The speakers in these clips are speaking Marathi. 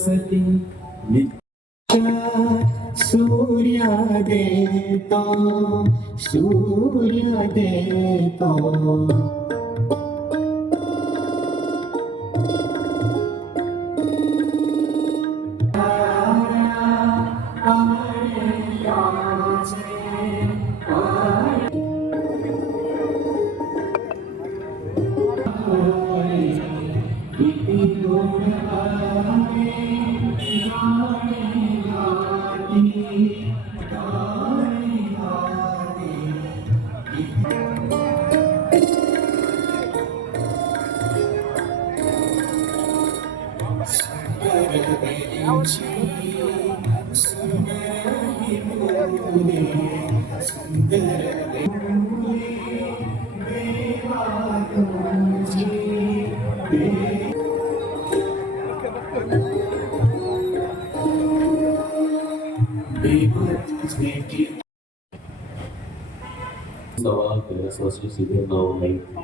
सती सूर्य देतो सूर्य देतो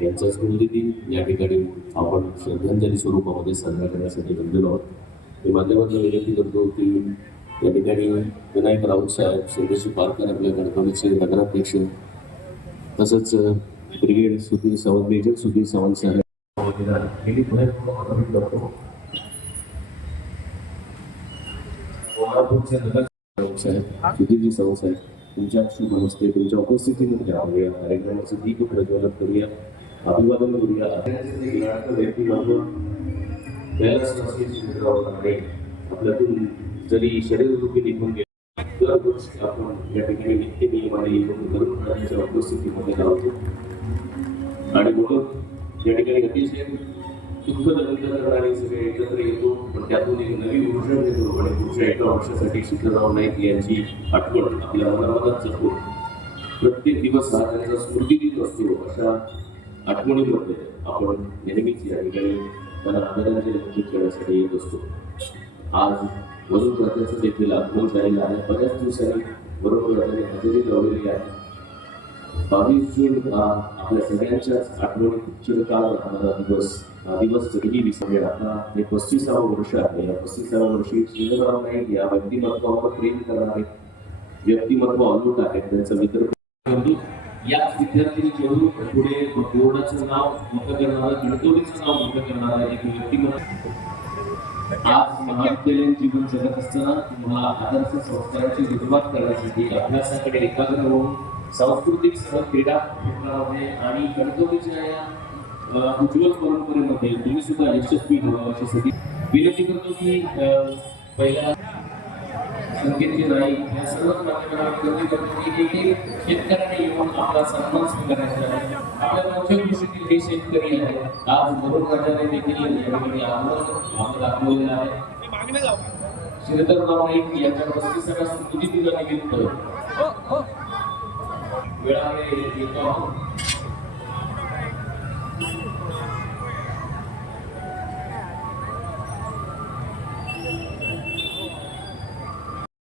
यांचा स्मृतिदिन या ठिकाणी आपण श्रद्धांजली स्वरूपामध्ये साजरा करण्यासाठी जमलेलो आहोत. मी माध्यमातून विनंती करतो की या ठिकाणी विनायक राऊत साहेब, श्रीदेशी पारकर, आपल्या गणपतीचे नगराध्यक्ष, तसंच ब्रिगेड सुधीर सावंत, मेजर सुधीर सावंत साहेब सुधीरजी सावंत साहेब, तुमच्या शुभ हस्ते तुमच्या उपस्थितीमध्ये आपण या कार्यक्रमाचं दीप प्रज्वलित करूया, अभिवादन करूया. व्यक्तिमत्व आपल्यातून जरी शरीर रूपी निघून गेले दरवर्षी आपण या ठिकाणी नित्य नियमाने त्यांच्या उपस्थितीमध्ये लावतो आणि म्हणून या ठिकाणी अतिशय दुःखद अंतकरणाने सगळे एकत्र येतो. पण त्यातून एक नवी ऊर्जा येतो आणि पुढच्या एका वर्षासाठी सिद्धराव नाईक यांची आठवण आपल्या मनामनात जपतो. प्रत्येक दिवस हा त्यांचा स्मृतिदिन असतो. अशा आठवणीमध्ये आपण नेहमीच या ठिकाणी त्यांना आदरांजली व्यक्त करण्यासाठी येत असतो. आज वरुण राजाचं देखील आगमन झालेलं आहे. बऱ्याच दिवसांनी वरुण राजाने हजेरी लावलेली आहे. 22 जून हा आपल्या सगळ्यांच्याच आठवणीत चिरकाल राहणारा दिवस. हा दिवस कधीही विसरले. आता हे 35वे वर्ष आहे. या 35व्या वर्षी सिद्धराव नाईक या व्यक्तिमत्वावर प्रेम करणारे व्यक्तिमत्व अनूट आहे. त्यांचा मित्र याच विद्यार्थ्यांकडून पुढे बोर्डाचं नाव मोठं करणारं, गणपतीचं नाव मोठं करणारं एक व्यक्तिमत्व आज महाविद्यालयीन जीवन जगत असताना तुम्हाला आदर्श संस्कारांची निर्माण करण्यासाठी अभ्यासाकडे एकाग्र होऊन सांस्कृतिक सहल, क्रीडा क्षेत्रामध्ये आणि गणपतीच्या या उज्ज्वल परंपरेमध्ये तुम्ही सुद्धा यशस्वी व्हावं अशी सगळी विनंती करतो. की पहिल्या संकेतजी नाईक या सर्वच माध्यमांना विनंती करतो की शेतकऱ्यांनी येऊन आपला सन्मान स्वीकारायचा आहे. आपल्या पंचकृषीतील हे शेतकरी आहेत. आज वरुण राजाने देखील या ठिकाणी आम्हाला दाखवलेलं आहे. श्रीधरराव नाईक यांच्या 35व्या स्मृतिदिनानिमित्त वेळाने येतो आहोत